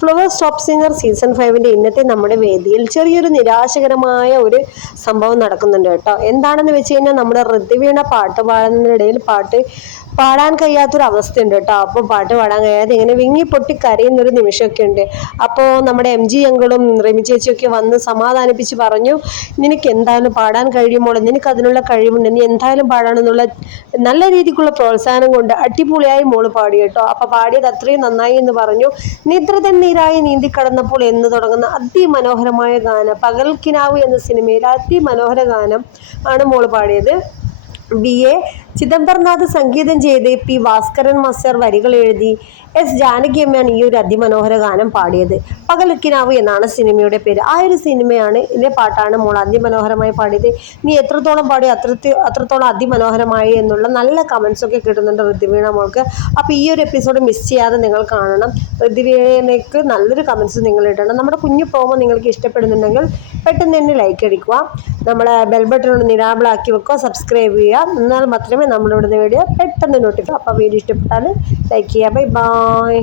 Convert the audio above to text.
Flowers top singer season 5 ഇന്നത്തെ നമ്മുടെ വേദിയിൽ ചെറിയൊരു നിരാശകരമായ ഒരു സംഭവം നടക്കുന്നുണ്ട് കേട്ടോ. എന്താണെന്ന് വെച്ച് കഴിഞ്ഞാൽ നമ്മുടെ ഋതുവീണ പാട്ട് പാടുന്നതിനിടയിൽ പാടാൻ കഴിയാത്തൊരു അവസ്ഥയുണ്ട് കേട്ടോ. അപ്പോൾ പാട്ട് പാടാൻ കഴിയാതെ ഇങ്ങനെ വിങ്ങി പൊട്ടി കരയുന്നൊരു നിമിഷമൊക്കെ ഉണ്ട്. അപ്പോൾ നമ്മുടെ MG അങ്കിളും റിമി ചേച്ചിയൊക്കെ വന്ന് സമാധാനിപ്പിച്ച് പറഞ്ഞു, നിനക്ക് എന്തായാലും പാടാൻ കഴിയുമോ, നിനക്ക് അതിനുള്ള കഴിവുണ്ട്, നീ എന്തായാലും പാടാണെന്നുള്ള നല്ല രീതിക്കുള്ള പ്രോത്സാഹനം കൊണ്ട് അടിപൊളിയായി മോള് പാടി കേട്ടോ. അപ്പൊ പാടിയത് അത്രയും നന്നായി എന്ന് പറഞ്ഞു. നിദ്രതൻ നീരായി നീന്തിക്കടന്നപ്പോൾ എന്ന് തുടങ്ങുന്ന അതിമനോഹരമായ ഗാനം, പകൽക്കിനാവ് എന്ന സിനിമയിൽ അതിമനോഹര ഗാനം ആണ് മോള് പാടിയത്. BA ചിദംബർനാഥ് സംഗീതം ചെയ്ത് P ഭാസ്കരൻ മാസ്റ്റർ വരികൾ എഴുതി S ജാനകിയമ്മയാണ് ഈ ഒരു അതിമനോഹര ഗാനം പാടിയത്. പകൽക്കിനാവ് എന്നാണ് സിനിമയുടെ പേര്. ആ ഒരു സിനിമയാണ് ഇതിന്റെ പാട്ടാണ് മോൾ അതിമനോഹരമായി പാടിയത്. നീ എത്രത്തോളം പാടി അത്രത്തോളം അതിമനോഹരമായി എന്നുള്ള നല്ല കമന്റ്സ് ഒക്കെ കിട്ടുന്നുണ്ട് ഋതുവീണ മോൾക്ക്. അപ്പോൾ ഈ ഒരു എപ്പിസോഡ് മിസ് ചെയ്യാതെ നിങ്ങൾ കാണണം. ഋതുവീണയ്ക്ക് നല്ലൊരു കമന്റ്സ് നിങ്ങൾ ഇടണം. നമ്മുടെ കുഞ്ഞു പ്രോമോ നിങ്ങൾക്ക് ഇഷ്ടപ്പെടുന്നുണ്ടെങ്കിൽ പെട്ടെന്ന് തന്നെ ലൈക്ക് അടിക്കുക, നമ്മളെ ബെൽ ബട്ടൺ ഒന്ന് നിലാബിൾ ആക്കി വെക്കുക, സബ്സ്ക്രൈബ് ചെയ്യുക. എന്നാൽ മാത്രമേ നമ്മളിവിടുന്ന് വീഡിയോ പെട്ടെന്ന് നോട്ടിഫൈ. അപ്പോൾ വീഡിയോ ഇഷ്ടപ്പെട്ടാൽ ലൈക്ക് ചെയ്യുക. Bye bye.